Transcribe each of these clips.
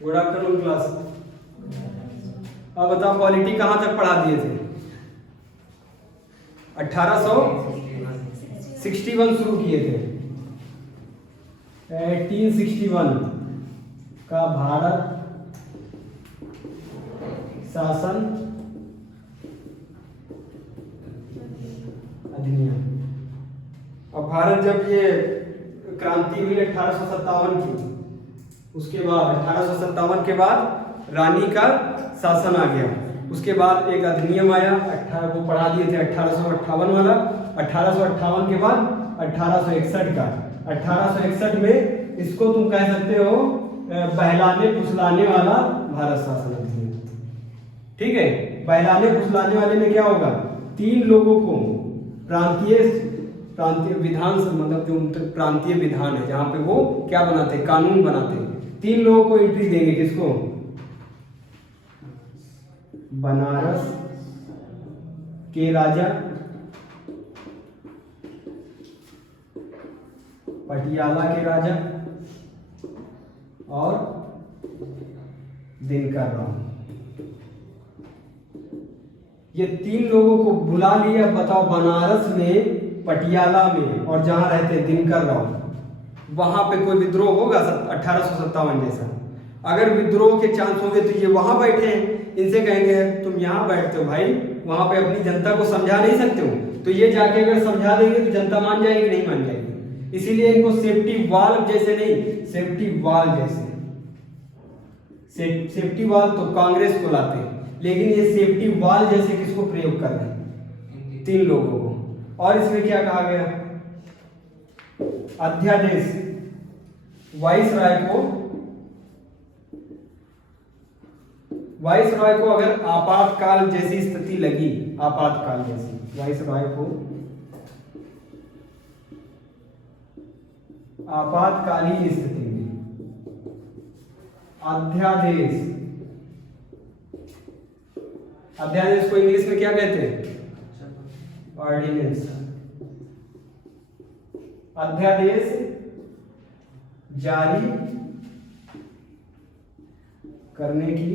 Good afternoon class. अब बताओ polity कहाँ तक पढ़ा दिए थे? 1861 शुरू किए थे। 1861 का भारत शासन अधिनियम। अब भारत जब ये क्रांति हुई 1857 की, उसके बाद 1857 के बाद रानी का शासन आ गया। उसके बाद एक अधिनियम आया, वो पढ़ा दिए थे 1858 वाला। 1858 के बाद 1861 का। 1861 में इसको तुम कह सकते हो बहलाने फुसलाने वाला भारत शासन अधिनियम। ठीक है, बहलाने फुसलाने वाले में क्या होगा? 3 लोगों को प्रांतीय विधान, मतलब जो प्रांतीय विधान है जहां पे वो क्या बनाते, कानून बनाते, 3 लोगों को एंट्री देंगे। किसको? बनारस के राजा, पटियाला के राजा और दिनकर राव। ये 3 लोगों को बुला लिया। बताओ बनारस में, पटियाला में और जहां रहते दिनकर राव, वहां पे कोई विद्रोह होगा 1857 जैसा? अगर विद्रोह के चांस होंगे तो ये वहां बैठे हैं, इनसे कहेंगे तुम यहाँ बैठते हो भाई, वहां पे अपनी जनता को समझा नहीं सकते हो, तो ये जाके अगर समझा देंगे तो जनता मान जाएगी? नहीं मान जाएगी। इसीलिए इनको सेफ्टी वाल जैसे नहीं, सेफ्टी वाल जैसे। सेफ्टी वाल तो कांग्रेस को लाते हैं, लेकिन ये सेफ्टी वाल जैसे किसको प्रयोग कर रहे हैं? 3 लोगों को। और इसमें क्या कहा गया? अध्यादेश वाइसरॉय को अगर आपातकाल जैसी स्थिति लगी, आपातकाल जैसी, वाइसरॉय को आपातकालीन स्थिति में अध्यादेश को इंग्लिश में क्या कहते हैं? ऑर्डिनेंस। अध्यादेश जारी करने की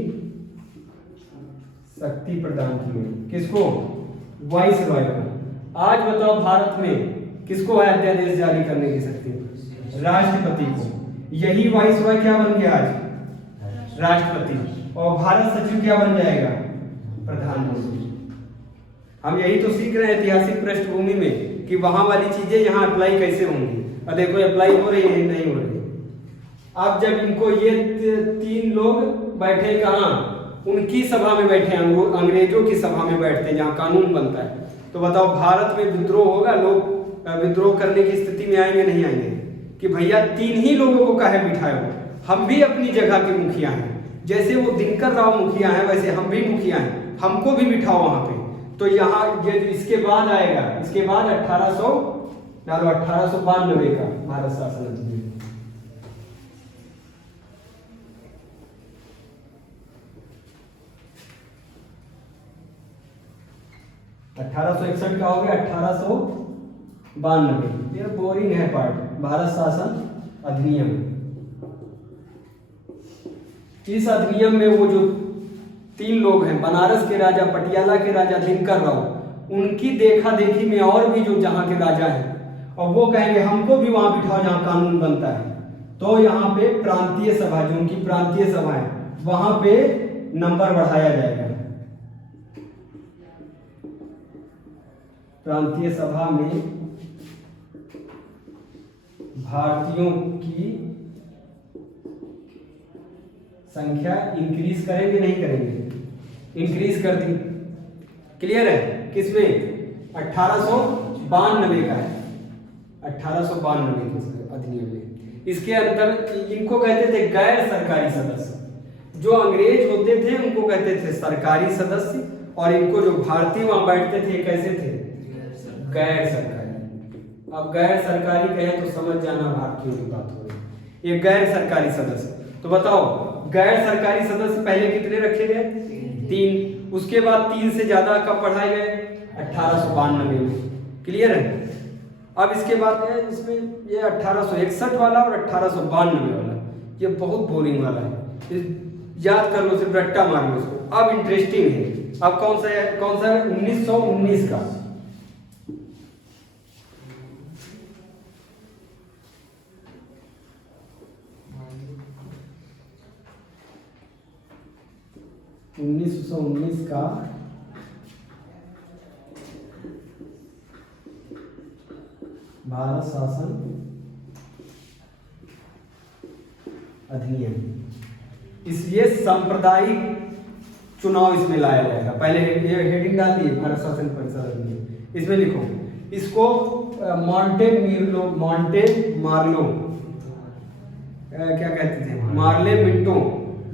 शक्ति प्रदान की गई। किसको? वाइसरॉय को। आज बताओ भारत में किसको है अध्यादेश जारी करने की शक्ति? राष्ट्रपति को। यही वाइसरॉय क्या बन गया आज? राष्ट्रपति। और भारत सचिव क्या बन जाएगा? प्रधानमंत्री। हम यही तो सीख रहे हैं ऐतिहासिक पृष्ठभूमि में कि वहां वाली चीजें यहाँ अप्लाई कैसे होंगी। और देखो अप्लाई हो रही है, नहीं हो रही। अब जब इनको ये 3 लोग बैठे कहाँ? उनकी सभा में बैठे, अंग्रेजों की सभा में बैठते हैं जहाँ कानून बनता है। तो बताओ भारत में विद्रोह होगा? लोग विद्रोह करने की स्थिति में आएंगे? नहीं आएंगे? कि भैया 3 ही लोगों को काहे बिठाए हो? हम भी अपनी जगह के मुखिया हैं, जैसे वो दिनकर राव मुखिया हैं वैसे हम भी मुखिया हैं, हमको भी बिठाओ वहां पे। तो यहाँ ये इसके बाद आएगा, इसके बाद 1892 का भारत शासन अधिनियम। 1861 का हो गया 1892। ये बोरिंग है पार्ट, भारत शासन अधिनियम। इस अधिनियम में वो जो 3 लोग हैं, बनारस के राजा, पटियाला के राजा, दिनकर राव, उनकी देखा देखी में और भी जो जहां के राजा हैं, और वो कहेंगे हमको भी वहां बिठाओ जहां कानून बनता है। तो यहाँ पे प्रांतीय सभा, जो उनकी प्रांतीय सभा है, वहां पे नंबर बढ़ाया जाएगा। प्रांतीय सभा में भारतीयों की संख्या इंक्रीज करेंगे? नहीं करेंगे? इंक्रीज कर दी। क्लियर है? किसमें? 1892 का है, 1892 के अधिनियम में। इसके अंदर इनको कहते थे गैर सरकारी सदस्य। जो अंग्रेज होते थे उनको कहते थे सरकारी सदस्य, और इनको जो भारतीय वहां बैठते थे कैसे थे? गैर सरकारी। अब गैर सरकारी कहें तो समझ जाना भारतीयों की बात हो रही। ये गैर सरकारी सदस्य। तो बताओ गैर सरकारी सदस्य पहले कितने रखे गए? 3। उसके बाद 3 से ज्यादा कब बढ़ाए गए? 1892 में। क्लियर है? अब इसके बाद इसमें ये 1861 वाला और 1892 वाला, ये बहुत बोरिंग वाला है। याद कर लो, सिर्फ रट्टा मार लो उसको। अब इंटरेस्टिंग है, अब कौन सा है 1919 का। उन्नीस सौ उन्नीस का भारत शासन अधिनियम, इसलिए सांप्रदायिक चुनाव इसमें लाया जाएगा। पहले हेडिंग डाल दिए भारत शासन परिषद अधिनियम, इसमें लिखो इसको मॉन्टे मार्लो क्या कहते थे, मार्ले मिंटो।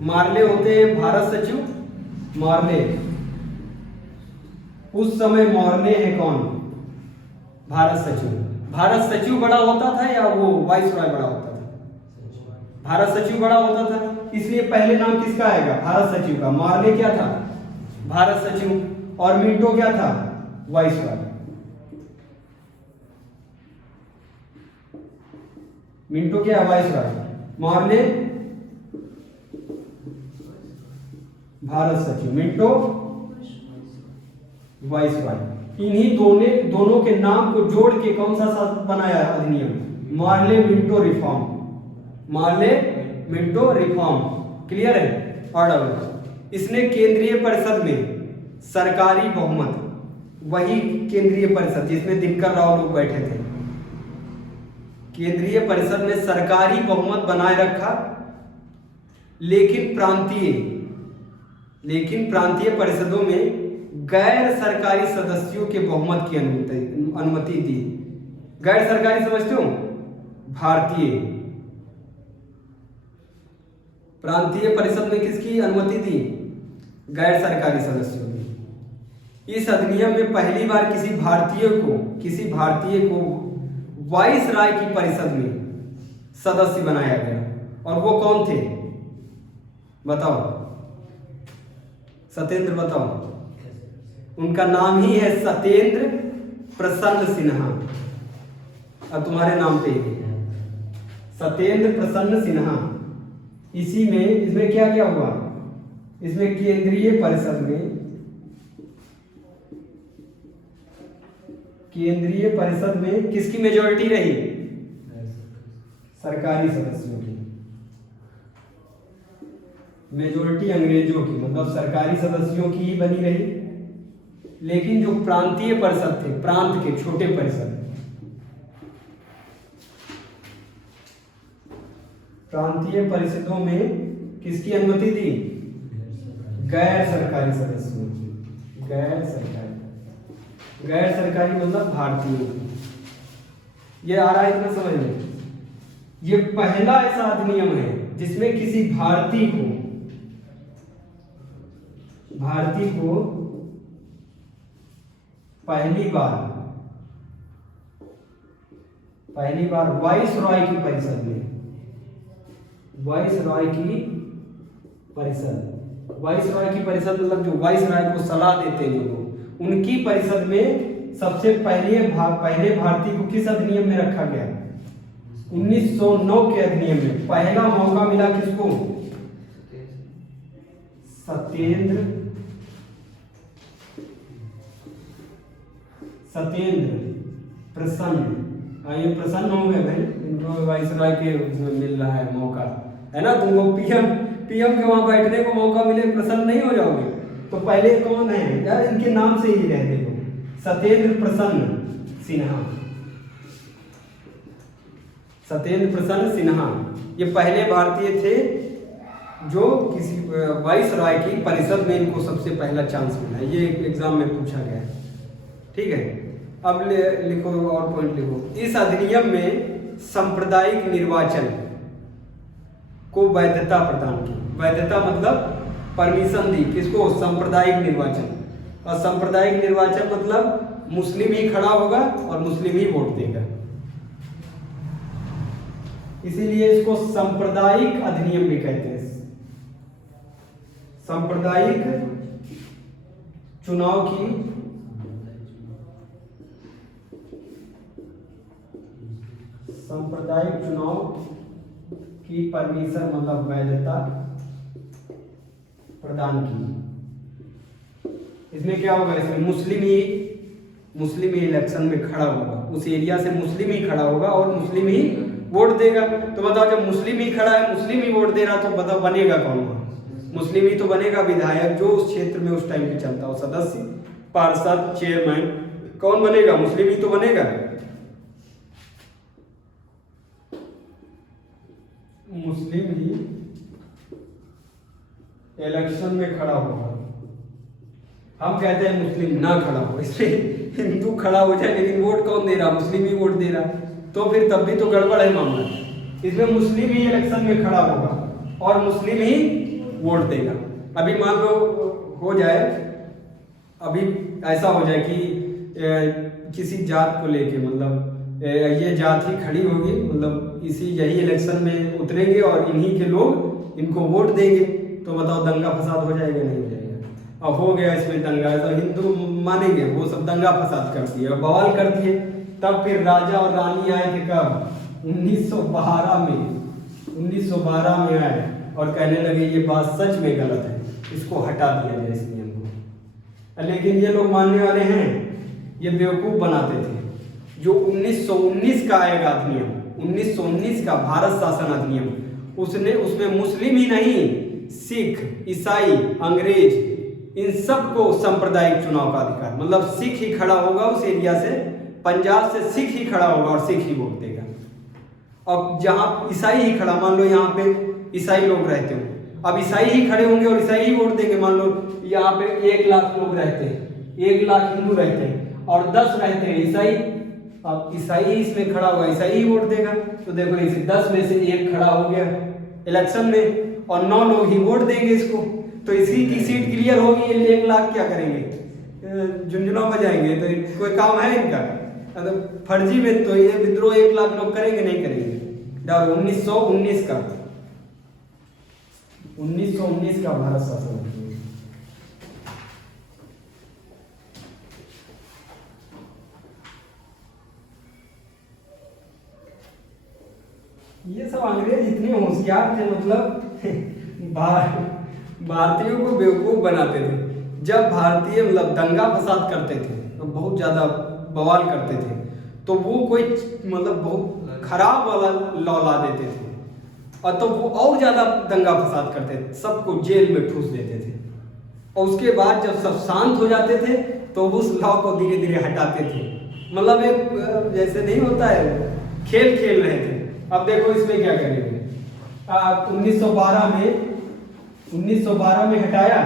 मार्ले होते हैं भारत सचिव, मार्ले। उस समय मार्ले है कौन, भारत सचिव। भारत सचिव बड़ा होता था या वो वाइस रॉय बड़ा होता था? भारत सचिव बड़ा होता था, इसलिए पहले नाम किसका आएगा, भारत सचिव का। मार्ले क्या था, भारत सचिव, और मिंटो क्या था, वाइस रॉय। मिंटो क्या, वाइस रॉय। मार्ले भारत सचिव, मिंटो वाइस रॉय। इन्हीं दोनों के नाम को जोड़ के कौन सा बनाया अधिनियम, Morley Minto reform. Morley Minto reform, clear है। और इसने केंद्रीय परिषद में सरकारी बहुमत, वही केंद्रीय परिषद जिसमें दिनकर राव लोग बैठे थे, केंद्रीय परिषद में सरकारी बहुमत बनाए रखा। लेकिन प्रांतीय परिषदों में गैर सरकारी सदस्यों के बहुमत की अनुमति दी। गैर सरकारी समझते हो, भारतीय। प्रांतीय परिषद में किसकी अनुमति दी, गैर सरकारी सदस्यों की। इस अधिनियम में पहली बार किसी भारतीय को वाइस राय की परिषद में सदस्य बनाया गया। और वो कौन थे बताओ, सत्येंद्र बताओ। उनका नाम ही है सत्येंद्र प्रसन्न सिन्हा। अब तुम्हारे नाम पे ही है सत्येंद्र प्रसन्न सिन्हा। इसमें क्या क्या हुआ, इसमें केंद्रीय परिषद में किसकी मेजॉरिटी रही, सरकारी सदस्यों की। मेजॉरिटी अंग्रेजों की, मतलब सरकारी सदस्यों की ही बनी रही। लेकिन जो प्रांतीय परिषद थे, प्रांत के छोटे परिषद, प्रांतीय परिषदों में किसकी अनुमति दी, गैर सरकारी सदस्यों की। गैर सरकारी मतलब भारतीय। ये आ रहा है इतना समझ में। ये पहला ऐसा अधिनियम है जिसमें किसी भारतीय को पहली बार वाइस रॉय की परिषद में, वाइस रॉय की परिषद मतलब जो वाइस रॉय को सलाह देते हैं जो लोग, उनकी परिषद में सबसे पहले भारतीय को किस अधिनियम में रखा गया, 1909 के अधिनियम में। पहला मौका मिला किसको, सत्येंद्र प्रसन्न। ये प्रसन्न हो गए भाई, इनको वाइसराय के मिल रहा है मौका, है ना। तुमको पीएम के वहां बैठने को मौका मिले, प्रसन्न नहीं हो जाओगे? तो पहले कौन है यार, इनके नाम से ही रहते हो, सत्येंद्र प्रसन्न सिन्हा। ये पहले भारतीय थे जो किसी वाइसराय की परिषद में इनको सबसे पहला चांस मिला। ये एग्जाम में पूछा गया है, ठीक है। अब लिखो और पॉइंट लिखो। इस अधिनियम में सांप्रदायिक निर्वाचन को वैधता प्रदान की। वैधता मतलब परमिशन दी किसको, सांप्रदायिक निर्वाचन। और सांप्रदायिक निर्वाचन मतलब मुस्लिम ही खड़ा होगा और मुस्लिम ही वोट देगा, इसीलिए इसको सांप्रदायिक अधिनियम भी कहते हैं। सांप्रदायिक चुनाव की परमिशन मतलब वैधता प्रदान की। इसमें क्या होगा, इसमें मुस्लिम ही इलेक्शन में खड़ा होगा, उस एरिया से मुस्लिम ही खड़ा होगा और मुस्लिम ही वोट देगा। तो बताओ जब मुस्लिम ही खड़ा है, मुस्लिम ही वोट दे रहा, तो बताओ बनेगा कौन? मुस्लिम ही तो बनेगा विधायक, जो उस क्षेत्र में उस टाइम पे चलता हो, सदस्य, पार्षद, चेयरमैन, कौन बनेगा? मुस्लिम ही तो बनेगा। मुस्लिम ही इलेक्शन में खड़ा होगा। हम कहते हैं मुस्लिम ना खड़ा हो, इसमें हिंदू खड़ा हो जाए, लेकिन वोट कौन दे रहा? मुस्लिम ही वोट दे रहा, तो फिर तब भी तो गड़बड़ है मामला। इसमें मुस्लिम ही इलेक्शन में खड़ा होगा और मुस्लिम ही वोट देगा। अभी मान लो हो जाए, अभी ऐसा हो जाए कि किसी जात को लेके, मतलब ये जात ही खड़ी होगी, मतलब यही इलेक्शन में उतरेंगे और इन्हीं के लोग इनको वोट देंगे, तो बताओ दंगा फसाद हो जाएगा नहीं हो जाएगा? अब हो गया इसमें दंगा, तो हिंदू मानेंगे, वो सब दंगा फसाद करती है और बवाल करती है। तब फिर राजा और रानी आए थे कब? 1912 में आए और कहने लगे ये बात सच में गलत है, इसको हटा दिया जाए इस नियम को। लेकिन ये लोग मानने वाले हैं, ये बेवकूफ बनाते थे। जो 1919 का आएगा अधिनियम, 1919 का भारत शासन अधिनियम, उसमें मुस्लिम ही नहीं, सिख, ईसाई, अंग्रेज, इन सबको सांप्रदायिक चुनाव का अधिकार, मतलब सिख ही खड़ा होगा उस एरिया से, पंजाब से सिख ही खड़ा होगा और सिख ही वोट देगा। अब जहां ईसाई ही खड़ा, मान लो यहाँ पे ईसाई लोग रहते हो, अब ईसाई ही खड़े होंगे और ईसाई ही वोट देंगे। मान लो यहाँ पे 1 लाख लोग रहते हैं, 1 लाख हिंदू रहते हैं और 10 रहते हैं ईसाई, अब ईसाई ही इसमें खड़ा होगा, ईसाई ही वोट देगा। तो देखो इसे 10 में से 1 खड़ा हो गया इलेक्शन में और 9 लोग ही वोट देंगे इसको, तो इसी की सीट क्लियर होगी। ये 1 लाख क्या करेंगे? झुंझुना बजाएंगे, तो कोई काम है इनका? तो फर्जी में तो ये विद्रोह 1 लाख लोग करेंगे नहीं करेंगे? डालो 1919 का, 1919 का भारत शासन। ये सब अंग्रेज इतने होशियार थे, मतलब भारतीयों को बेवकूफ बनाते थे। जब भारतीय मतलब दंगा फसाद करते थे, तो बहुत ज्यादा बवाल करते थे, तो वो कोई मतलब बहुत खराब वाला लॉ ला देते थे, और तो वो और ज्यादा दंगा फसाद करते थे, सबको जेल में ठूस देते थे। और उसके बाद जब सब शांत हो जाते थे, तो उस लॉ को धीरे धीरे हटाते थे। मतलब एक जैसे नहीं होता है, खेल खेल रहे थे। अब देखो इसमें क्या करेंगे, 1912 में हटाया,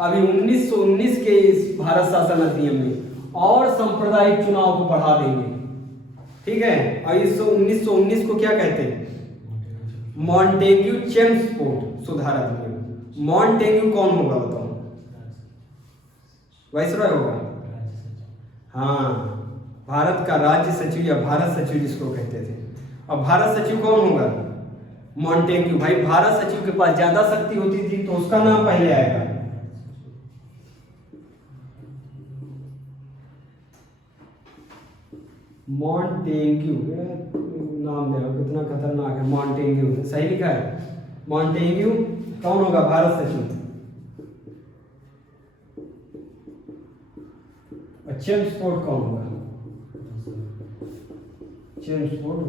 अभी 1919 के इस भारत शासन अधिनियम में और सांप्रदायिक चुनाव को बढ़ा देंगे, ठीक है। और इस 1919 को क्या कहते हैं? मॉन्टेग्यू चेम्सफोर्ड सुधार अधिनियम। मॉन्टेग्यू कौन होगा बताओ? वाइसरॉय होगा, हाँ, भारत का राज्य सचिव या भारत सचिव जिसको कहते थे। अब भारत सचिव कौन होगा? मॉन्टेग्यू। भाई भारत सचिव के पास ज्यादा शक्ति होती थी, तो उसका नाम पहले आएगा। मॉन्टेग्यू नाम देखो कितना खतरनाक है, मॉन्टेग्यू सही लिखा है। मॉन्टेग्यू कौन होगा? भारत सचिव। चेम्सफोर्ड कौन होगा? चेम्सफोर्ड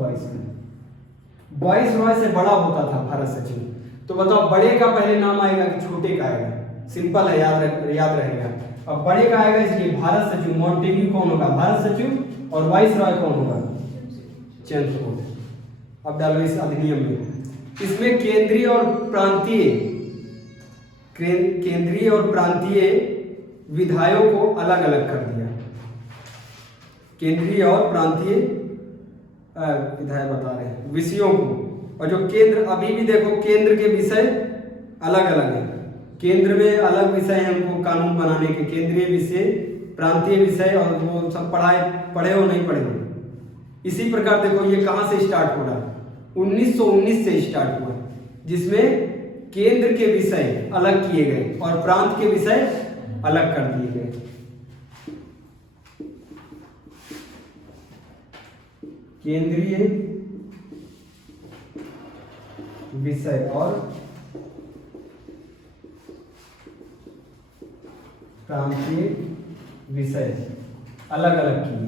वाइसरॉय से बड़ा होता था भारत सचिव। तो बताओ बड़े का पहले नाम आएगा कि छोटे का आएगा? सिंपल है, याद रहेगा। अब बड़े का आएगा, इसलिए भारत सचिव। मॉन्टेग्यू कौन होगा? भारत सचिव। और वाइसरॉय कौन होगा? चेम्सफोर्ड। अब डालो इस अधिनियम में, इसमें केंद्रीय और प्रांतीय विधायकों को अलग अलग कर दिया। केंद्रीय और प्रांतीय विधायक बता रहे हैं विषयों को, और जो केंद्र, अभी भी देखो केंद्र के विषय अलग अलग है। केंद्र में अलग विषय हैं उनको कानून बनाने के, केंद्रीय विषय, प्रांतीय विषय, और वो सब पढ़े हो नहीं पढ़े हो। इसी प्रकार देखो ये कहां से स्टार्ट हो रहा है? 1919 से स्टार्ट हुआ, जिसमें केंद्र के विषय अलग किए गए और प्रांत के विषय अलग कर दिए गए। केंद्रीय विषय और प्रांतीय विषय अलग अलग किए।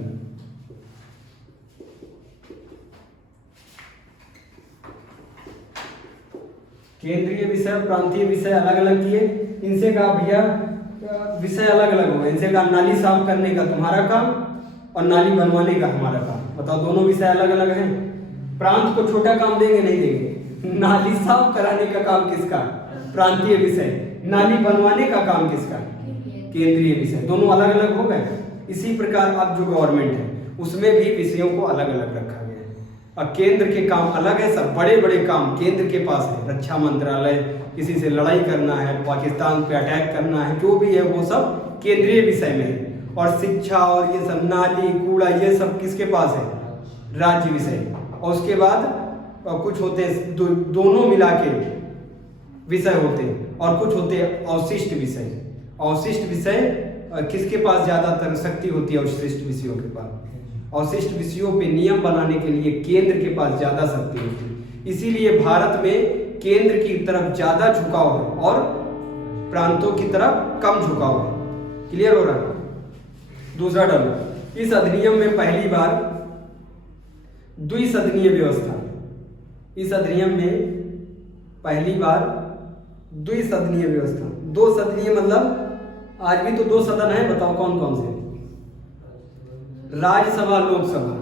केंद्रीय विषय प्रांतीय विषय अलग अलग किए। इनसे कहा भैया विषय अलग अलग होगा। इनसे कहा नाली साफ करने का तुम्हारा काम और नाली बनवाने का हमारा काम। बताओ दोनों विषय अलग अलग हैं। प्रांत को छोटा काम देंगे नहीं देंगे। नाली साफ कराने का काम किसका? प्रांतीय विषय। नाली बनवाने का काम किसका? केंद्रीय विषय। दोनों अलग अलग हो गए। इसी प्रकार अब जो गवर्नमेंट है उसमें भी विषयों को अलग अलग रखा गया है। अब केंद्र के काम अलग है। सब बड़े बड़े काम केंद्र के पास है। रक्षा मंत्रालय, किसी से लड़ाई करना है, पाकिस्तान पे अटैक करना है, जो भी है वो सब केंद्रीय विषय में है। और शिक्षा और ये सब नाली कूड़ा ये सब किसके पास है? राज्य विषय। और उसके बाद कुछ होते हैं दोनों मिला के विषय होते हैं और कुछ होते हैं अवशिष्ट विषय। अवशिष्ट विषय किसके पास ज्यादातर शक्ति होती है? अवशिष्ट विषयों के पास। अवशिष्ट विषयों पे नियम बनाने के लिए केंद्र के पास ज्यादा शक्ति होती है। इसीलिए भारत में केंद्र की तरफ ज्यादा झुकाव है और प्रांतों की तरफ कम झुकाव है। क्लियर हो रहा है? दूसरा डालो, इस अधिनियम में पहली बार द्विसदनीय व्यवस्था। इस अधिनियम में पहली बार द्विसदनीय व्यवस्था। दो सदनीय मतलब आज भी तो दो सदन है। बताओ कौन कौन से? राज्यसभा लोकसभा।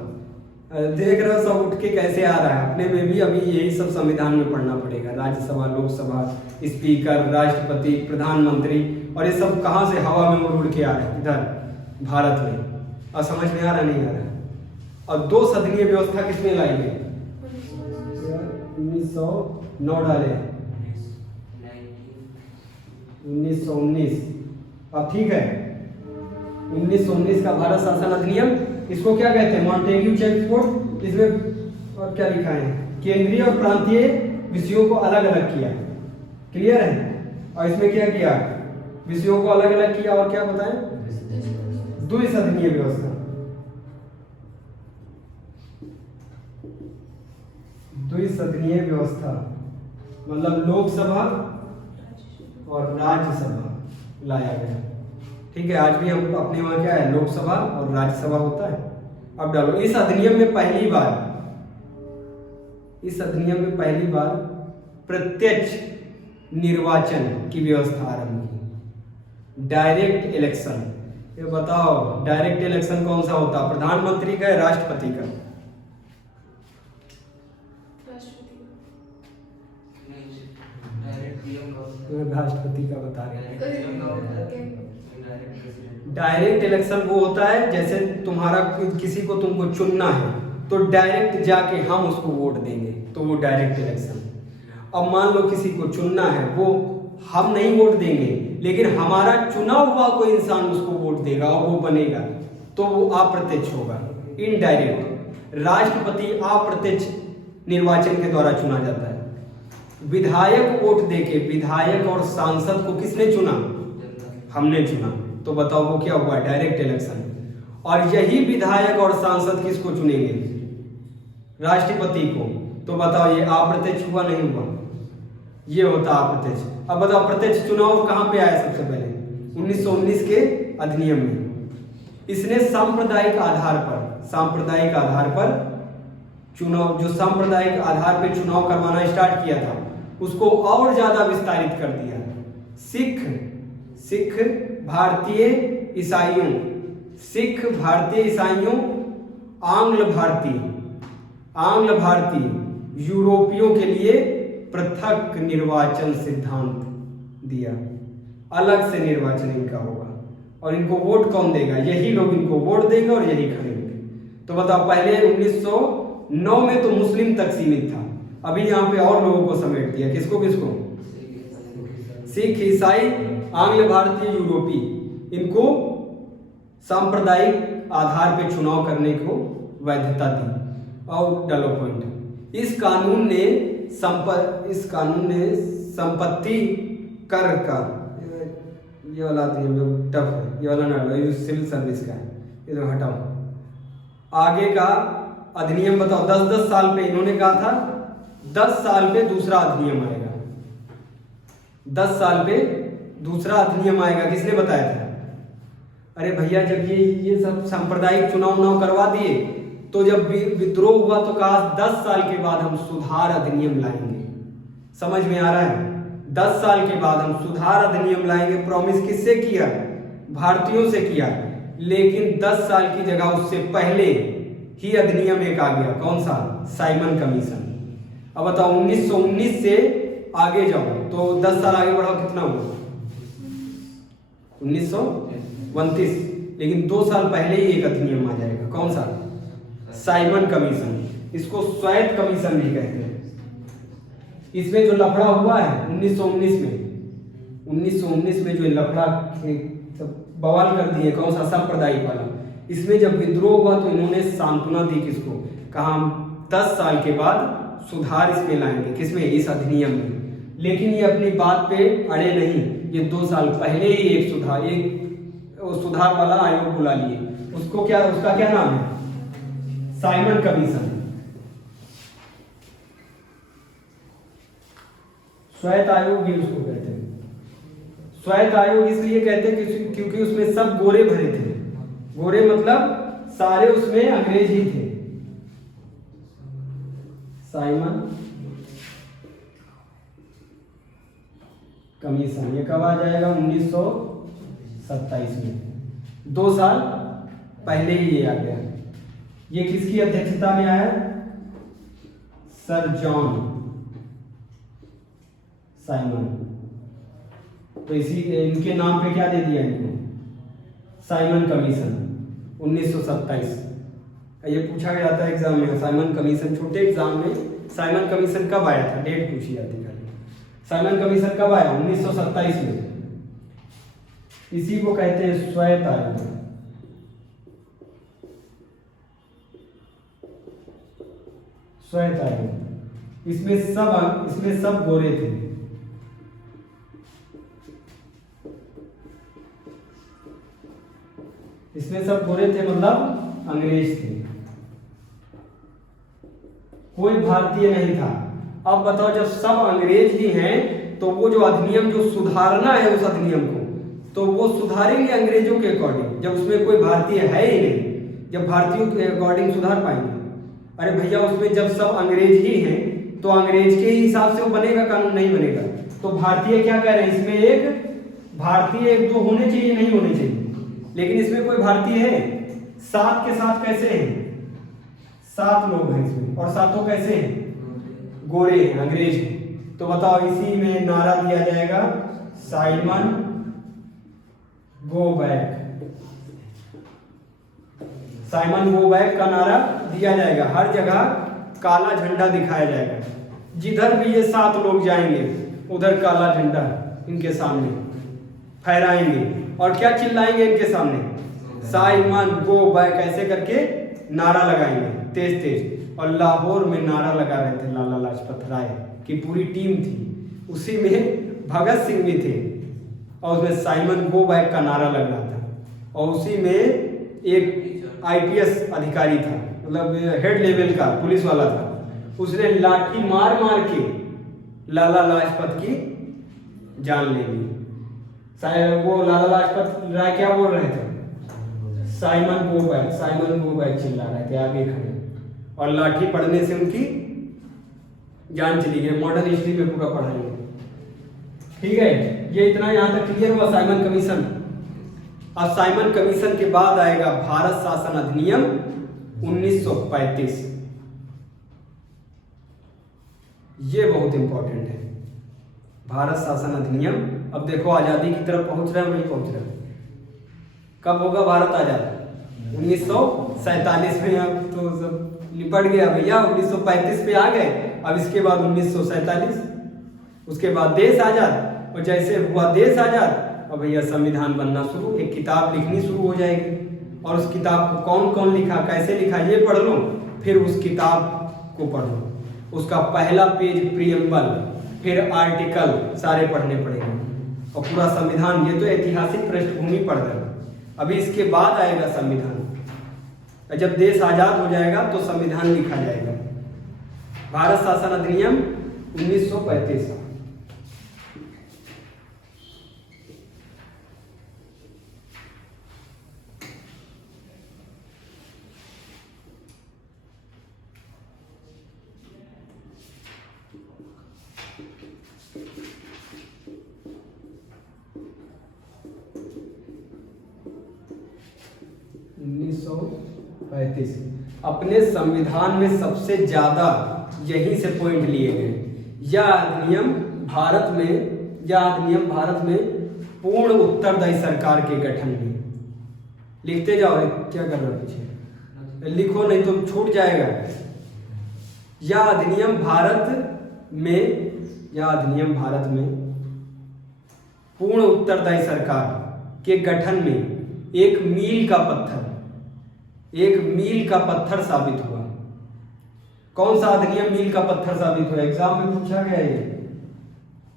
देख रहे हो सब उठ के कैसे आ रहा है। अपने में भी अभी यही सब संविधान में पढ़ना पड़ेगा। राज्यसभा लोकसभा, स्पीकर, राष्ट्रपति, प्रधानमंत्री, और ये सब कहाँ से हवा में उड़ के आ रहे हैं इधर भारत में। और समझ में आ रहा नहीं आ रहा? और दो सदनीय व्यवस्था किसमें लाई गई? 1909 डाले 1919। अब ठीक है, 1919 का भारत शासन अधिनियम। इसको क्या कहते हैं? मॉन्टेग्यू चेमस्फोर्ड। इसमें और क्या लिखा है? केंद्रीय और प्रांतीय विषयों को अलग अलग किया। क्लियर है? और इसमें क्या किया? विषयों को अलग अलग किया और क्या बताएं? द्विसदनीय व्यवस्था। द्विसदनीय व्यवस्था मतलब लोकसभा और राज्यसभा लाया गया। ठीक है, आज भी हम अपने वहां क्या है? लोकसभा और राज्यसभा होता है। अब डालो, इस अधिनियम में पहली बार प्रत्यक्ष निर्वाचन की व्यवस्था आरंभ की। Direct election. ये बताओ डायरेक्ट इलेक्शन कौन सा होता? प्रधानमंत्री का या राष्ट्रपति का? राष्ट्रपति का बता रहे। डायरेक्ट इलेक्शन वो होता है जैसे तुम्हारा किसी को तुमको चुनना है तो डायरेक्ट जाके हम उसको वोट देंगे, तो वो डायरेक्ट इलेक्शन। अब मान लो किसी को चुनना है, वो हम नहीं वोट देंगे लेकिन हमारा चुना हुआ कोई इंसान उसको वोट देगा और वो बनेगा, तो वो अप्रत्यक्ष होगा, इनडायरेक्ट। राष्ट्रपति अप्रत्यक्ष निर्वाचन के द्वारा चुना जाता है। विधायक वोट देके, विधायक और सांसद को किसने चुना? हमने चुना। तो बताओ वो क्या हुआ? Direct election. और यही विधायक और सांसद किसको चुनेंगे? राष्ट्रपति को। तो बताओ ये अप्रत्यक्ष हुआ नहीं हुआ? ये होता अप्रत्यक्ष। अब बताओ प्रत्यक्ष चुनाव कहां पे आया सबसे पहले? 1919 के अधिनियम में। इसने सांप्रदायिक आधार पर चुनाव, जो सांप्रदायिक आधार पे चुनाव करवाना स्टार्ट किया था उसको और ज्यादा विस्तारित कर दिया। सिख भारतीय ईसाइयों, आंग्ल भारतीय यूरोपियों के लिए पृथक निर्वाचन सिद्धांत दिया। अलग से निर्वाचन इनका होगा और इनको वोट कौन देगा? यही लोग इनको वोट देंगे और यही खरीदेंगे। तो बताओ पहले 1909 में तो मुस्लिम तक सीमित था, अभी यहाँ पे और लोगों को समेट दिया। किसको? सिख, ईसाई, आंग्ल भारतीय, यूरोपी, इनको सांप्रदायिक आधार पे चुनाव करने को वैधता दी। और डालो पॉइंट। इस कानून ने संपत्ति कर का, ये वाला टफ है, ये वाला ना लो, ये सिविल सर्विस का है, ये तो हटाओ। आगे का अधिनियम बताओ। 10-10 साल पे इन्होंने कहा था 10 साल पे दूसरा अधिनियम आएगा। 10 साल पे दूसरा अधिनियम आएगा। किसने बताया था? अरे भैया जब ये सब सांप्रदायिक चुनाव करवा दिए, तो जब विद्रोह हुआ तो कहा 10 साल के बाद हम सुधार अधिनियम लाएंगे। समझ में आ रहा है? 10 साल के बाद हम सुधार अधिनियम लाएंगे। प्रॉमिस किससे किया? भारतीयों से किया। लेकिन 10 साल की जगह उससे पहले ही अधिनियम एक आ गया। कौन सा? Simon commission. अब बताओ 1919 से आगे जाओ तो 10 साल आगे बढ़ाओ, कितना हुआ? 1929। लेकिन 2 साल पहले ही एक अधिनियम आ जाएगा। कौन सा? Simon commission. इसको स्वायत्त कमीशन भी कहते हैं। इसमें जो लफड़ा हुआ है 1919 में जो लफड़ा बवाल कर दिए, कौन सा? सांप्रदायिक वाला। इसमें जब विद्रोह हुआ तो इन्होंने सांत्वना दी किसको? कहा हम 10 साल के बाद सुधार इसमें लाएंगे। किसमें? इस अधिनियम में। लेकिन ये अपनी बात पे अड़े नहीं। ये 2 साल पहले ही एक सुधार वाला आयोग बुला लिए। उसका क्या नाम है? Simon commission. स्वायत्त आयोग भी उसको कहते हैं। स्वायत्त आयोग इसलिए कहते हैं क्योंकि उसमें सब गोरे भरे थे। गोरे मतलब सारे उसमें अंग्रेज ही थे। साइमन कमीशन ये कब आ जाएगा? 1927 में। 2 साल पहले ही ये आ गया। ये किसकी अध्यक्षता में आया? Sir John Simon. तो इनके नाम पे क्या दे दिया इनको? Simon commission 1927। ये पूछा गया था एग्जाम में, साइमन कमीशन, छोटे एग्जाम में साइमन कमीशन कब आया था? डेट पूछी जाती है। साइमन कमीशन कब आया? 1927 में। इसी को कहते हैं स्वायत्त आयोग। स्वायत्त आयोग। इसमें सब गोरे थे। इसमें सब गोरे थे मतलब अंग्रेज थे। कोई भारतीय नहीं था। अब बताओ जब सब अंग्रेज ही हैं तो वो जो अधिनियम जो सुधारना है उस अधिनियम को, तो वो सुधारेंगे अंग्रेजों के अकॉर्डिंग, जब उसमें कोई भारतीय है ही नहीं। जब भारतीयों के अकॉर्डिंग सुधार पाएंगे? अरे भैया उसमें जब सब अंग्रेज ही हैं तो अंग्रेज के ही हिसाब से वो बनेगा कानून? नहीं बनेगा। तो भारतीय क्या कह रहे हैं? इसमें एक भारतीय 1-2 होने चाहिए, नहीं होने चाहिए। लेकिन इसमें कोई भारतीय है? 7 के 7 कैसे हैं? 7 लोग हैं इसमें, और 7 कैसे हैं? गोरे हैं, अंग्रेज हैं। तो बताओ इसी में नारा दिया जाएगा Simon go back. Simon go back का नारा दिया जाएगा। हर जगह काला झंडा दिखाया जाएगा। जिधर भी ये 7 लोग जाएंगे उधर काला झंडा इनके सामने फहराएंगे। और क्या चिल्लाएंगे इनके सामने? साइमन गो बैक ऐसे करके नारा लगाएंगे तेज तेज। और लाहौर में नारा लगा रहे थे लाला लाजपत राय की पूरी टीम थी। उसी में भगत सिंह भी थे और उसमें साइमन गो बैक का नारा लग रहा था। और उसी में एक IPS अधिकारी था, मतलब हेड लेवल का पुलिस वाला था। उसने लाठी मार मार के लाला लाजपत की जान ले ली। वो लाला लाजपत राय क्या बोल रहे थे? Simon go back, Simon go back चिल्ला रहे थे आगे खड़े। और लाठी पड़ने से उनकी जान चली गई। मॉडर्न हिस्ट्री में पूरा पढ़ाएंगे। ठीक है, ये इतना यहां तक क्लियर हुआ साइमन कमीशन। अब साइमन कमीशन के बाद आएगा भारत शासन अधिनियम 1935। ये बहुत इंपॉर्टेंट है, भारत शासन अधिनियम। अब देखो आजादी की तरफ पहुंच रहा है, नहीं पहुंच रहा है? कब होगा भारत आजाद? 1947 में। अब तो सब निपट गया भैया, 1935 पे आ गए। अब इसके बाद 1947, उसके बाद देश आजाद। और जैसे हुआ देश आजाद, अब भैया संविधान बनना शुरू, एक किताब लिखनी शुरू हो जाएगी। और उस किताब को कौन कौन लिखा, कैसे लिखा, ये पढ़ लो। फिर उस किताब को पढ़ो, उसका पहला पेज प्रीएम्बल, फिर आर्टिकल सारे पढ़ने पड़ेंगे। और पूरा संविधान, ये तो ऐतिहासिक पृष्ठभूमि पढ़ रहे हो। अभी इसके बाद आएगा संविधान। जब देश आजाद हो जाएगा तो संविधान लिखा जाएगा। भारत शासन अधिनियम 1935। 1935 अपने संविधान में सबसे ज्यादा यहीं से पॉइंट लिए गए। यह अधिनियम भारत में पूर्ण उत्तरदायी सरकार के गठन में। लिखते जाओ, क्या कर रहे हो पीछे, लिखो नहीं तो छूट जाएगा। यह अधिनियम भारत में पूर्ण उत्तरदायी सरकार के गठन में एक मील का पत्थर साबित हुआ। कौन सा अधिनियम मील का पत्थर साबित हुआ? एग्जाम में पूछा गया ये।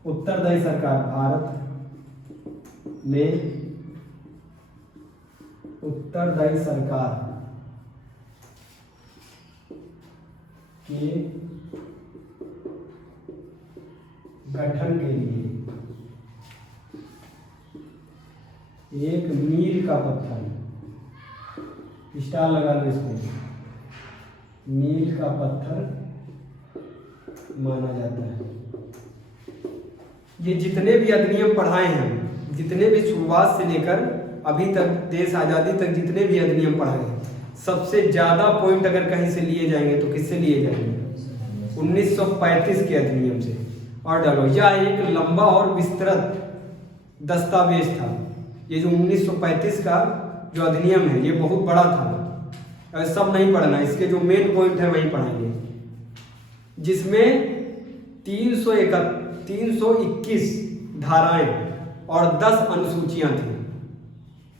उत्तरदायी सरकार, भारत में उत्तरदायी सरकार के गठन के लिए एक मील का पत्थर, स्टार लगा लो इसको, मील का पत्थर माना जाता है। ये जितने भी अधिनियम पढ़ाए हैं, जितने भी शुरुआत से लेकर अभी तक देश आज़ादी तक जितने भी अधिनियम पढ़ाए हैं, सबसे ज़्यादा पॉइंट अगर कहीं से लिए जाएंगे तो किससे लिए जाएंगे? 1935 के अधिनियम से। और डालो, यह एक लंबा और विस्तृत दस्तावेज था। ये जो 1935 का जो अधिनियम है ये बहुत बड़ा था, सब नहीं पढ़ना, इसके जो मेन पॉइंट है वही पढ़ेंगे। जिसमें 321 धाराएं और 10 अनुसूचियां थी।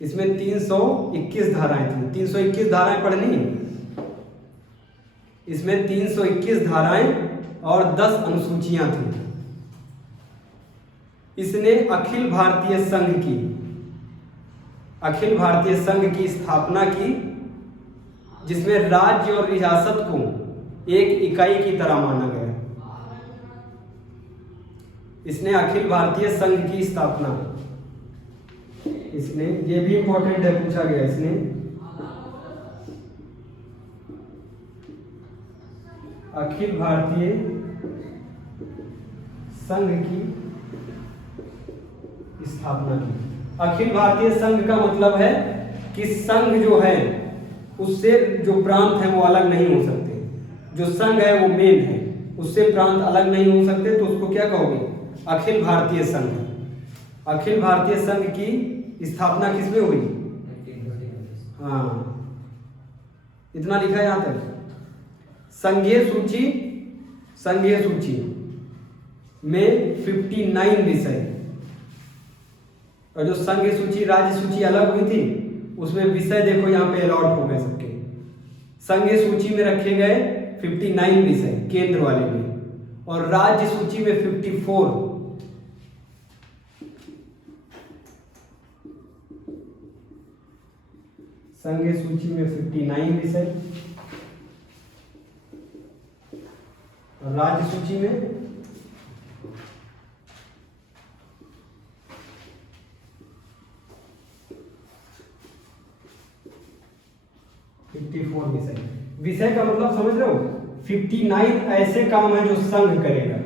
इसमें 321 धाराएं थी। 321 धाराएं पढ़नी है। इसमें 321 धाराएं और 10 अनुसूचियां थी। इसने अखिल भारतीय संघ की स्थापना की, जिसमें राज्य और रियासत को एक इकाई की तरह माना गया। इसने अखिल भारतीय संघ की स्थापना, इसने, ये भी इंपॉर्टेंट है, पूछा गया, इसने अखिल भारतीय संघ की स्थापना की। अखिल भारतीय संघ का मतलब है कि संघ जो है उससे जो प्रांत है वो अलग नहीं हो सकते। जो संघ है वो मेन है, उससे प्रांत अलग नहीं हो सकते, तो उसको क्या कहोगे? अखिल भारतीय संघ। अखिल भारतीय संघ की स्थापना किसमें हुई? हाँ, इतना लिखा है यहां तक। संघीय सूची में 59 विषय, और जो संघीय सूची राज्य सूची अलग हुई थी उसमें विषय देखो यहाँ पे अलॉट हो गए सबके। संघीय सूची में रखे गए 59 विषय केंद्र वाले में, और राज्य सूची में 54। संघीय सूची में 59 विषय और राज्य सूची में 54 विषय। विषय का मतलब समझ रहे हो? 59 ऐसे काम है जो संघ करेगा,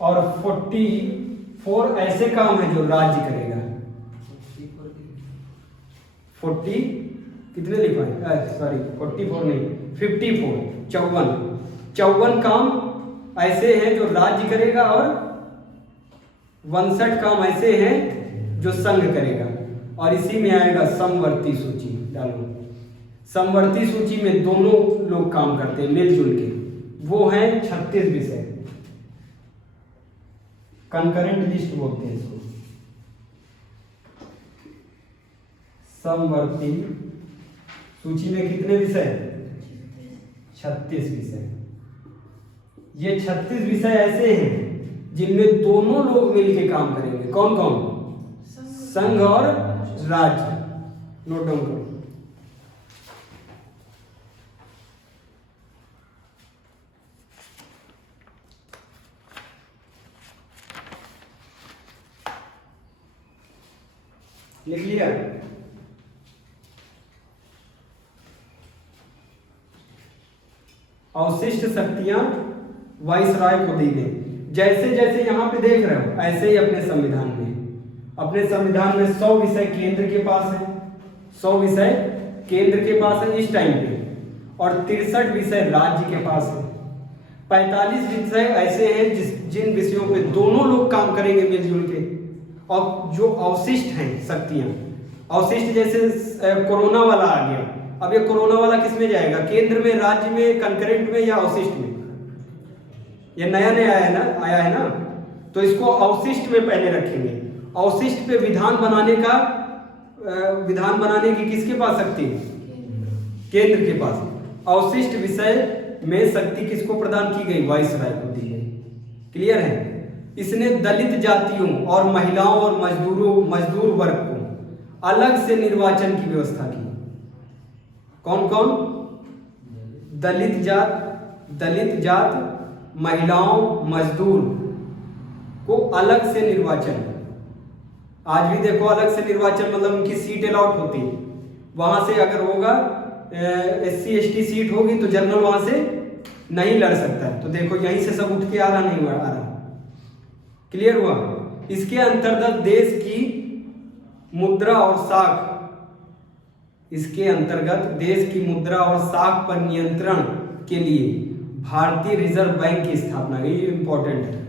और 44 ऐसे काम है जो राज्य करेगा। 40 कितने लिखवाए? सॉरी 44 नहीं, 54 54 काम ऐसे हैं जो राज्य करेगा, और 62 काम ऐसे हैं जो संघ करेगा। और इसी में आएगा समवर्ती सूची। डालो, समवर्ती सूची में दोनों लोग काम करते हैं मिलजुल के, वो हैं 36 विषय। कंकरेंट लिस्ट बोलते हैं इसको। समवर्ती सूची में कितने विषय? 36 विषय। ये 36 विषय ऐसे हैं जिनमें दोनों लोग मिलके काम करेंगे। कौन कौन? संघ और राज्य। नोट डाउन करो। लिख लिया? अवशिष्ट शक्तियां वाइसराय को दी गई। जैसे जैसे यहां पे देख रहे हो ऐसे ही अपने संविधान में 100 विषय केंद्र के पास है, 100 विषय केंद्र के पास है इस टाइम पे, और 63 विषय राज्य के पास है। 45 विषय ऐसे हैं जिन विषयों पे दोनों लोग काम करेंगे मिलजुल के, और जो अवशिष्ट हैं शक्तियां, अवशिष्ट जैसे कोरोना वाला आ गया, अब ये कोरोना वाला किस में जाएगा, केंद्र में, राज्य में, कंकरेंट में या अवशिष्ट में? ये नया नया आया है ना, तो इसको अवशिष्ट में पहले रखेंगे। अवशिष्ट पे विधान बनाने की किसके पास शक्ति है? केंद्र के पास। अवशिष्ट विषय में शक्ति किसको प्रदान की गई? वाइसराय को दी गई। क्लियर है? इसने दलित जातियों और महिलाओं और मजदूर वर्ग को अलग से निर्वाचन की व्यवस्था की। कौन कौन? दलित जात, महिलाओं, मजदूर को अलग से निर्वाचन। आज भी देखो अलग से निर्वाचन मतलब उनकी सीट अलॉट होती है, वहां से अगर होगा SC ST सीट होगी तो जनरल वहां से नहीं लड़ सकता है। तो देखो यहीं से सब उठ के आ रहा, नहीं आ रहा। क्लियर हुआ? इसके अंतर्गत देश की मुद्रा और साख, इसके अंतर्गत देश की मुद्रा और साख पर नियंत्रण के लिए भारतीय रिजर्व बैंक की स्थापना, ये इंपॉर्टेंट है।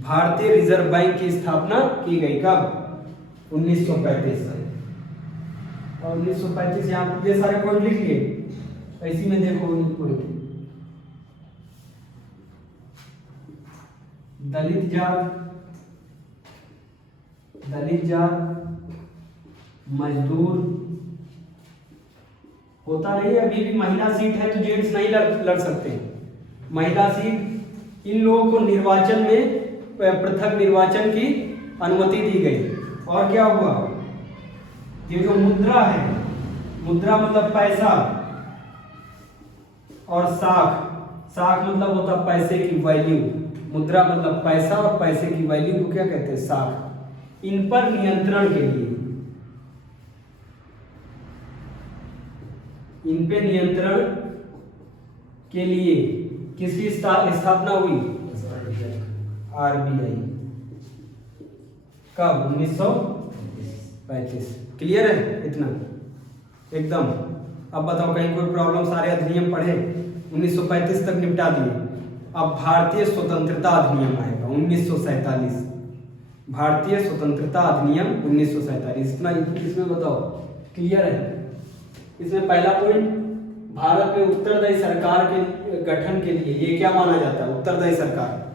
भारतीय रिजर्व बैंक की स्थापना की गई कब? 1935 से। और 1935 यहाँ ये सारे पॉइंट लिख लिए, इसी में देखो पॉइंट। दलित जात, मजदूर होता नहीं है। अभी भी महिला सीट है तो जेंट्स नहीं लड़ सकते। महिला सीट, इन लोगों को निर्वाचन में पृथक निर्वाचन की अनुमति दी गई। और क्या हुआ? ये जो मुद्रा है, मुद्रा मतलब पैसा, और साख मतलब होता पैसे की वैल्यू। मुद्रा मतलब पैसा और पैसे की वैल्यू को क्या कहते हैं? साख। इन पर नियंत्रण के लिए, इन पे नियंत्रण के लिए किसकी स्थापना हुई? RBI। कब? 1935। क्लियर है इतना एकदम? अब बताओ कहीं कोई प्रॉब्लम? सारे अधिनियम पढ़े, 1935 तक निपटा दिए। अब भारतीय स्वतंत्रता अधिनियम आएगा 1947। भारतीय स्वतंत्रता अधिनियम 1947। इतना इसमें बताओ क्लियर है? इसमें पहला पॉइंट, भारत में उत्तरदायी सरकार के गठन के लिए ये क्या माना जाता है? उत्तरदायी सरकार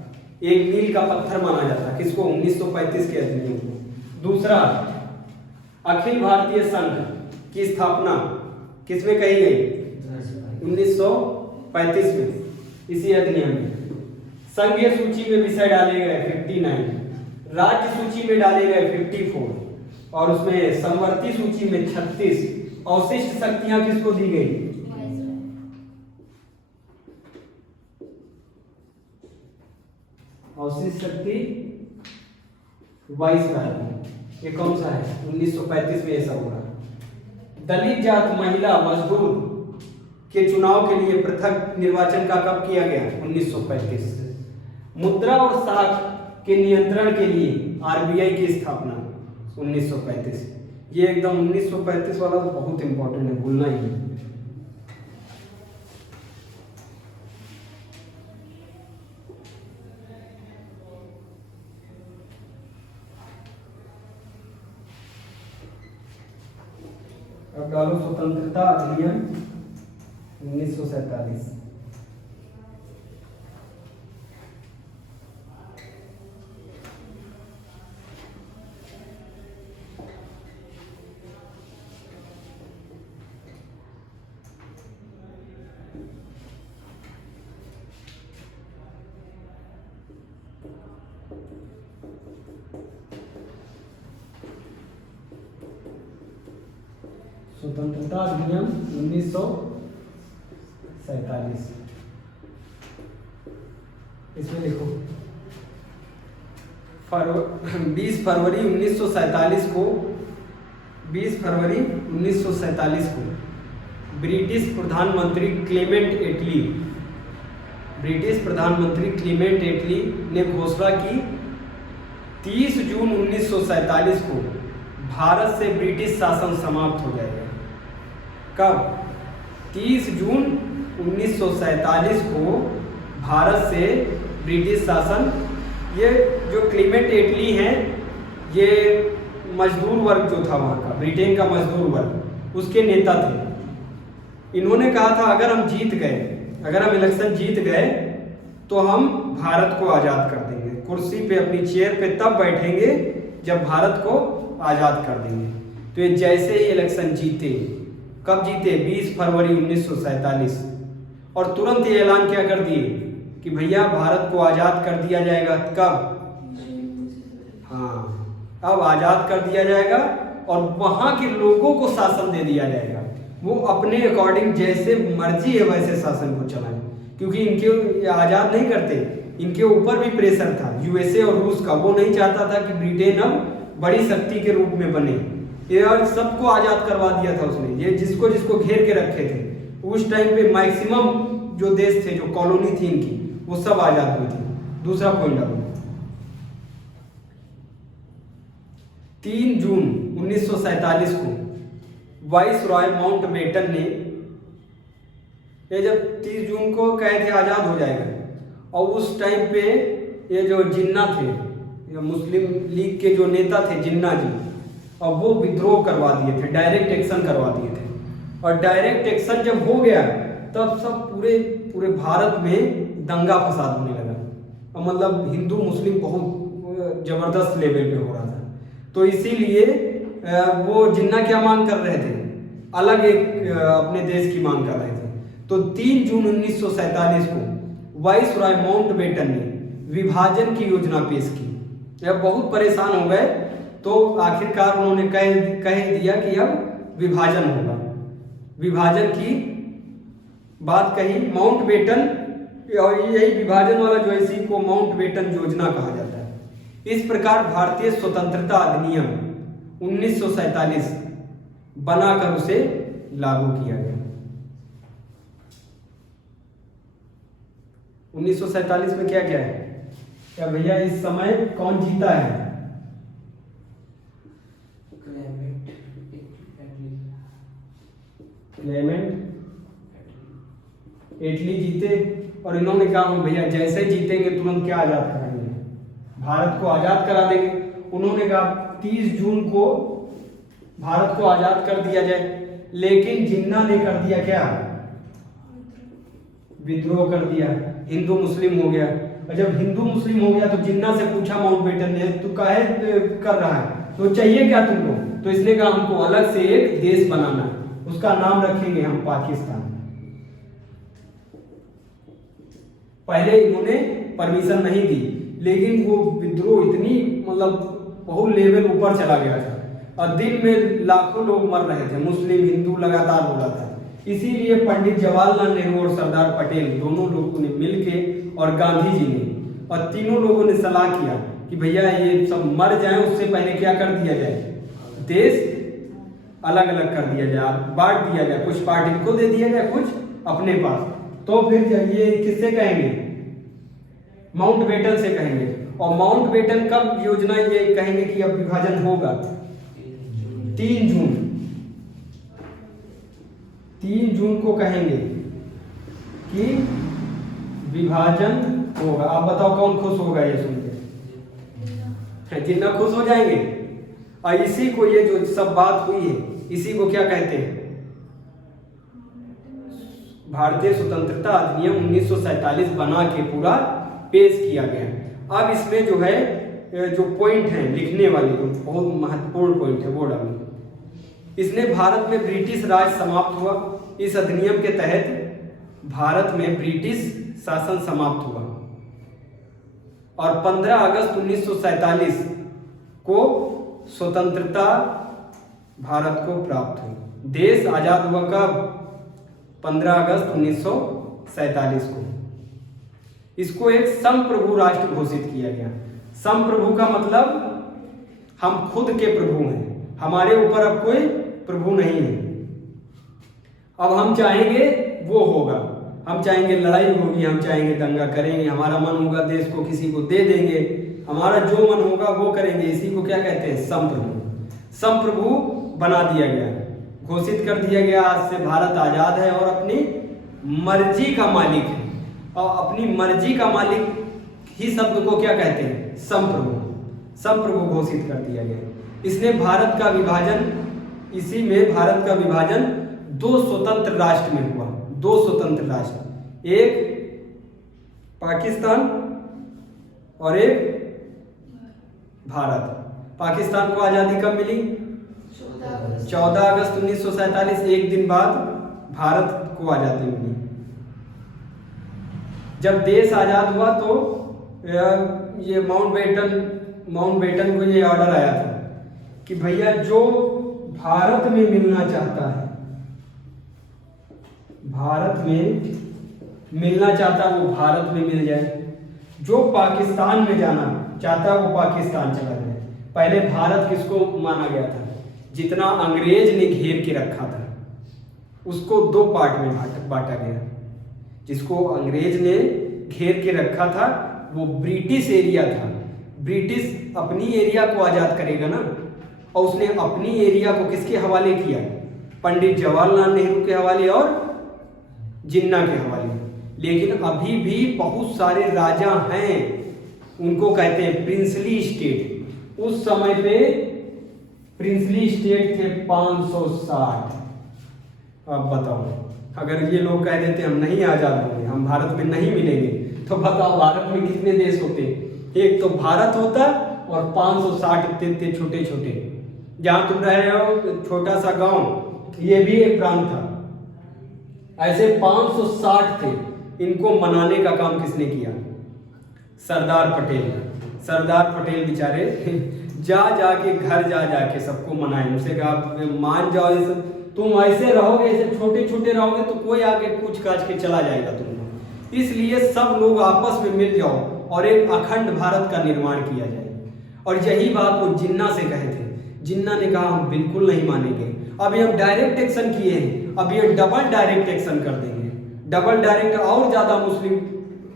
एक मील का पत्थर माना जाता है। किसको? 1935 के अधिनियम को। दूसरा, अखिल भारतीय संघ की स्थापना किसमें कही गई? 1935 में, इसी अधिनियम में। संघीय सूची में विषय डाले गए 59, राज्य सूची में डाले गए 54, और उसमें समवर्ती सूची में 36। अवशिष्ट शक्तियां किसको दी गई? अवशिष्ट शक्ति वाइसराय। ये कौन सा है? 1935 में ऐसा हुआ। दलित जात, महिला, मजदूर के चुनाव के लिए पृथक निर्वाचन का कब किया गया? 1935। मुद्रा और साख के नियंत्रण के लिए RBI की स्थापना 1935। ये एकदम 1935 वाला तो बहुत इंपॉर्टेंट है, भूलना ही नहीं। अब डालो स्वतंत्रता अधिनियम 1947। स्वतंत्रता अधिनियम 1947। इसमें देखो 20 फरवरी 1947 को, 20 फरवरी 1947 को ब्रिटिश प्रधानमंत्री क्लेमेंट एटली ने घोषणा की 30 जून 1947 को भारत से ब्रिटिश शासन समाप्त हो जाएगा। कब? 30 जून 1947 को भारत से ब्रिटिश शासन, ये जो क्लीमेंट एटली हैं, ये मजदूर वर्ग जो था वहाँ का, ब्रिटेन का मजदूर वर्ग, उसके नेता थे। इन्होंने कहा था अगर हम जीत गए, अगर हम इलेक्शन जीत गए तो हम भारत को आज़ाद कर देंगे, कुर्सी पे अपनी चेयर पे तब बैठेंगे जब भारत को आज़ाद कर देंगे। तो ये जैसे ही इलेक्शन जीते, कब जीते? 20 फरवरी 1947, और तुरंत ये ऐलान क्या कर दिए कि भैया भारत को आज़ाद कर दिया जाएगा। कब? हाँ, अब आज़ाद कर दिया जाएगा और वहाँ के लोगों को शासन दे दिया जाएगा, वो अपने अकॉर्डिंग जैसे मर्जी है वैसे शासन को चलाएं, क्योंकि इनके आज़ाद नहीं करते, इनके ऊपर भी प्रेशर था यूएसए और रूस का। वो नहीं चाहता था कि ब्रिटेन अब बड़ी शक्ति के रूप में बने, ये और सबको आज़ाद करवा दिया था उसने। ये जिसको जिसको घेर के रखे थे उस टाइम पे मैक्सिमम जो देश थे, जो कॉलोनी थी इनकी, वो सब आज़ाद हुई थी। दूसरा पॉइंट अब 3 जून 1947 को वाइस रॉय माउंटबेटन ने, ये जब 30 जून को कहे थे आज़ाद हो जाएगा, और उस टाइम पे ये जो जिन्ना थे, ये मुस्लिम लीग के जो नेता थे जिन्ना जी, और वो विद्रोह करवा दिए थे, डायरेक्ट एक्शन करवा दिए थे। और डायरेक्ट एक्शन जब हो गया तब सब पूरे भारत में दंगा फसाद होने लगा, और मतलब हिंदू मुस्लिम बहुत ज़बरदस्त लेवल पे हो रहा था। तो इसीलिए वो जिन्ना क्या मांग कर रहे थे? अलग एक अपने देश की मांग कर रहे थे। तो 3 जून 1947 को वाइस रॉय माउंटबेटन ने विभाजन की योजना पेश की। जब बहुत परेशान हो गए तो आखिरकार उन्होंने कह दिया कि अब विभाजन होगा। विभाजन की बात कही माउंटबेटन, और यही विभाजन वाला जो है इसी को माउंटबेटन योजना कहा जाता है। इस प्रकार भारतीय स्वतंत्रता अधिनियम 1947 बनाकर उसे लागू किया गया। 1947 में क्या क्या है? क्या भैया इस समय कौन जीता है? क्लेमेंट एटली जीते, और इन्होंने कहा भैया जैसे जीतेंगे तुरंत क्या आज़ाद कराएंगे, भारत को आज़ाद करा देंगे। उन्होंने कहा 30 जून को भारत को आज़ाद कर दिया जाए, लेकिन जिन्ना ने कर दिया क्या? विद्रोह कर दिया, हिंदू मुस्लिम हो गया। और जब हिंदू मुस्लिम हो गया तो जिन्ना से पूछा माउंटबेटन ने, तू काहे कर रहा है, तो चाहिए क्या तुमको? तो इसने कहा हमको अलग से एक देश बनाना है, उसका नाम रखेंगे हम पाकिस्तान। पहले इन्होंने परमिशन नहीं दी, लेकिन वो विद्रोह इतनी मतलब बहुत लेवल ऊपर चला गया था, और दिन में लाखों लोग मर रहे थे, मुस्लिम हिंदू लगातार हो रहा था। इसीलिए पंडित जवाहरलाल नेहरू और सरदार पटेल दोनों लोगों ने मिलके, और गांधी जी ने, और तीनों लोगों ने सलाह किया कि भैया ये सब मर जाएं, उससे पहले क्या कर दिया जाए, देश अलग अलग कर दिया जाए, बांट दिया जाए, कुछ पार्ट इनको दे दिया जाए, कुछ अपने पास। तो फिर ये किससे कहेंगे? माउंटबेटन से कहेंगे। और माउंटबेटन कब योजना ये कहेंगे कि अब विभाजन होगा? 3 जून 3 जून को कहेंगे कि विभाजन होगा। आप बताओ कौन खुश होगा ये सुन के? जिन्ना खुश हो जाएंगे। और इसी को, ये जो सब बात हुई है, इसी को क्या कहते हैं? भारतीय स्वतंत्रता अधिनियम 1947 बना के पूरा पेश किया गया। अब इसमें जो है जो पॉइंट है लिखने वाले, जो बहुत महत्वपूर्ण पॉइंट है वो डालना। इसने भारत में ब्रिटिश राज समाप्त हुआ। इस अधिनियम के तहत भारत में ब्रिटिश शासन समाप्त हुआ, और 15 अगस्त 1947 को स्वतंत्रता भारत को प्राप्त हुई। देश आजाद हुआ कब? 15 अगस्त 1947 को। इसको एक संप्रभु राष्ट्र घोषित किया गया। संप्रभु का मतलब हम खुद के प्रभु हैं, हमारे ऊपर अब कोई प्रभु नहीं है। अब हम चाहेंगे वो होगा, हम चाहेंगे लड़ाई होगी, हम चाहेंगे दंगा करेंगे, हमारा मन होगा देश को किसी को दे देंगे, हमारा जो मन होगा वो करेंगे। इसी को क्या कहते हैं? संप्रभु। संप्रभु बना दिया गया। घोषित कर दिया गया आज से भारत आजाद है और अपनी मर्जी का मालिक है। और अपनी मर्जी का मालिक ही शब्द को क्या कहते हैं? संप्रभु। संप्रभु घोषित कर दिया गया। इसने भारत का विभाजन, इसी में भारत का विभाजन दो स्वतंत्र राष्ट्र में हुआ। दो स्वतंत्र राष्ट्र, एक पाकिस्तान और एक भारत। पाकिस्तान को आजादी कब मिली? 14 अगस्त 1947, एक दिन बाद भारत को आजादी मिली। जब देश आजाद हुआ तो ये माउंटबेटन को ये ऑर्डर आया था कि भैया जो भारत में मिलना चाहता है, भारत में मिलना चाहता है वो भारत में मिल जाए, जो पाकिस्तान में जाना चाहता है वो पाकिस्तान चला जाए। पहले भारत किसको माना गया था? जितना अंग्रेज ने घेर के रखा था उसको दो पार्ट में बांटा गया। जिसको अंग्रेज ने घेर के रखा था वो ब्रिटिश एरिया था। ब्रिटिश अपनी एरिया को आजाद करेगा ना, और उसने अपनी एरिया को किसके हवाले किया? पंडित जवाहरलाल नेहरू के हवाले और जिन्ना के हवाले। लेकिन अभी भी बहुत सारे राजा हैं, उनको कहते हैं प्रिंसली स्टेट। उस समय पे प्रिंसली स्टेट थे 560। अब बताओ, अगर ये लोग कह देते हम नहीं आजाद होंगे, हम भारत में नहीं मिलेंगे, तो बताओ भारत में कितने देश होते? एक तो भारत होता और 560 इतने छोटे छोटे। जहां तुम रह रहे हो छोटा सा गांव, ये भी एक प्रांत था। ऐसे 560 थे। इनको मनाने का काम किसने किया? सरदार पटेल। सरदार पटेल बेचारे जाके घर जाके सबको मनाए। उनसे कहा मान जाओ, इस तुम ऐसे रहोगे, ऐसे छोटे छोटे रहोगे तो कोई आके पूछ काछ के चला जाएगा तुमको। इसलिए सब लोग आपस में मिल जाओ और एक अखंड भारत का निर्माण किया जाए। और यही बात वो जिन्ना से कहे थे। जिन्ना ने कहा हम बिल्कुल नहीं मानेंगे। अभी हम डायरेक्ट एक्शन किए हैं, अभी हम डबल डायरेक्ट एक्शन कर देंगे। डबल डायरेक्ट और ज्यादा मुस्लिम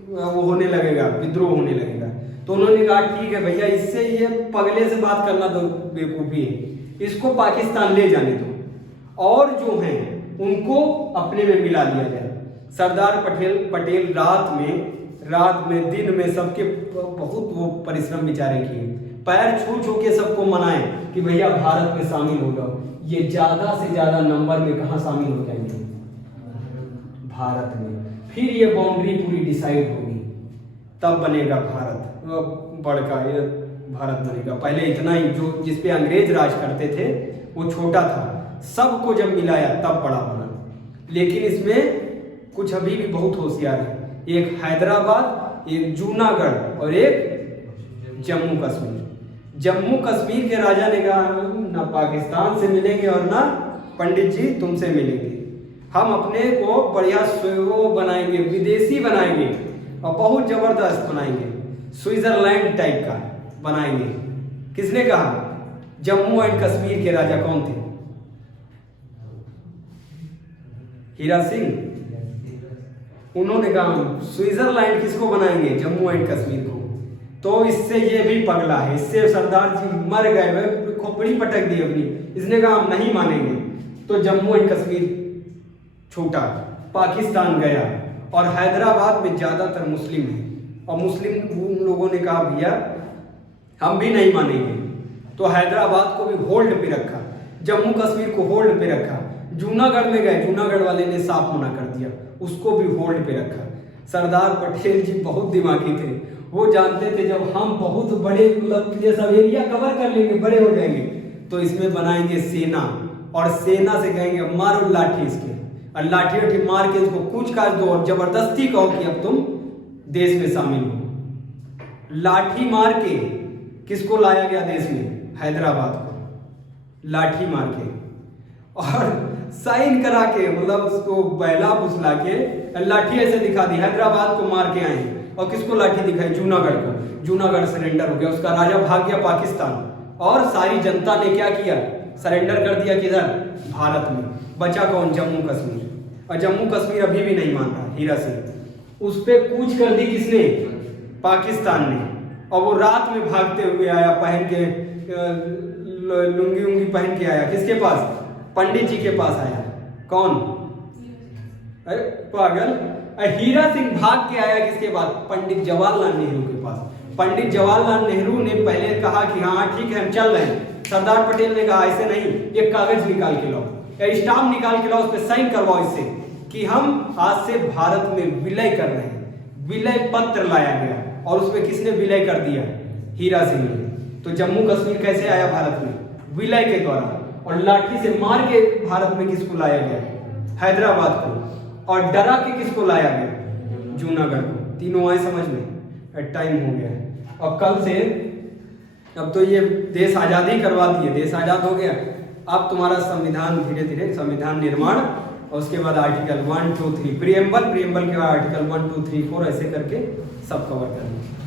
वो होने लगेगा, विद्रोह होने लगेगा। तो उन्होंने कहा ठीक है भैया, इससे ये पगले से बात करना तो बेवकूफी है, इसको पाकिस्तान ले जाने दो और जो हैं उनको अपने में मिला दिया जाए। सरदार पटेल रात में दिन में सबके बहुत वो परिश्रम बेचारे किए, पैर छू के सबको मनाए कि भैया भारत में शामिल हो जाओ। ये ज्यादा से ज्यादा नंबर में कहाँ शामिल हो जाएंगे? भारत में। फिर ये बाउंड्री पूरी डिसाइड होगी, तब बनेगा भारत बड़का, ये भारत बनेगा। पहले इतना ही जो जिसपे अंग्रेज राज करते थे वो छोटा था, सबको जब मिलाया तब बड़ा बना। लेकिन इसमें कुछ अभी भी बहुत होशियार है। एक हैदराबाद, एक जूनागढ़ और एक जम्मू कश्मीर। जम्मू कश्मीर के राजा ने कहा ना पाकिस्तान से मिलेंगे और ना पंडित जी तुमसे मिलेंगे, हम अपने को बढ़िया वो बनाएंगे, विदेशी बनाएंगे और बहुत जबरदस्त बनाएंगे, स्विट्जरलैंड टाइप का बनाएंगे। किसने कहा? जम्मू एंड कश्मीर के राजा कौन थे? हीरा सिंह। उन्होंने कहा स्विट्जरलैंड किसको बनाएंगे? जम्मू एंड कश्मीर को। तो इससे ये भी पगला है, इससे सरदार जी मर गए, खोपड़ी पटक दी अपनी। इसने कहा हम नहीं मानेंगे, तो जम्मू एंड कश्मीर छूटा, पाकिस्तान गया। और हैदराबाद में ज्यादातर मुस्लिम हैं और मुस्लिम उन लोगों ने कहा भैया हम भी नहीं मानेंगे, तो हैदराबाद को भी होल्ड पे रखा, जम्मू कश्मीर को होल्ड पे रखा। जूनागढ़ में गए, जूनागढ़ वाले ने साफ मना कर दिया, उसको भी होल्ड पे रखा। सरदार पटेल जी बहुत दिमागी थे, वो जानते थे जब हम बहुत बड़े मतलब ये सब एरिया कवर कर लेंगे, बड़े हो जाएंगे, तो इसमें बनाएंगे सेना और सेना से कहेंगे मारो लाठी इसके, और लाठी वाठी मार के इसको कूच काट दो और जबरदस्ती कहो कि अब तुम देश में शामिल हो। लाठी मार के किसको लाया गया देश में? हैदराबाद को लाठी मार के और साइन करा के, मतलब उसको बैला फुसला के लाठी ऐसे दिखा दी। हैदराबाद को मार के आए और किसको लाठी दिखाई? जूनागढ़ को। जूनागढ़ सरेंडर हो गया, उसका राजा भाग गया पाकिस्तान और सारी जनता ने क्या किया? सरेंडर कर दिया किधर? भारत में। बचा कौन? जम्मू कश्मीर। और जम्मू कश्मीर अभी भी नहीं मान रहा हीरा सिंह। उस पर कूच कर दी किसने? पाकिस्तान ने। और वो रात में भागते हुए आया, पहन के लुंगी उंगी पहन के आया, किसके पास? पंडित जी के पास आया। कौन? अरे पागल, हीरा सिंह भाग के आया किसके पास? पंडित जवाहरलाल नेहरू के पास। पंडित जवाहरलाल नेहरू ने पहले कहा कि हाँ ठीक है हम चल रहे हैं। सरदार पटेल ने कहा ऐसे नहीं, एक कागज निकाल के लाओ, स्टाम्प निकाल के लाओ, उस पर साइन करवाओ इससे कि हम आज से भारत में विलय कर रहे हैं। विलय पत्र लाया गया और उसमें किसने विलय कर दिया? हीरा सिंह ने। तो जम्मू कश्मीर कैसे आया भारत में? विलय के द्वारा। और लाठी से मार के भारत में किसको लाया गया? हैदराबाद को। और डरा के किसको लाया गया? जूनागढ़ को। तीनों आए समझ में? टाइम हो गया है। अब कल से, अब तो ये देश आज़ादी करवा दिए, देश आज़ाद हो गया। अब तुम्हारा संविधान धीरे धीरे संविधान निर्माण, और उसके बाद आर्टिकल 1, 2, 3 प्रीएम्बल के बाद आर्टिकल 1, 2, 3, 4 ऐसे करके सब कवर करना।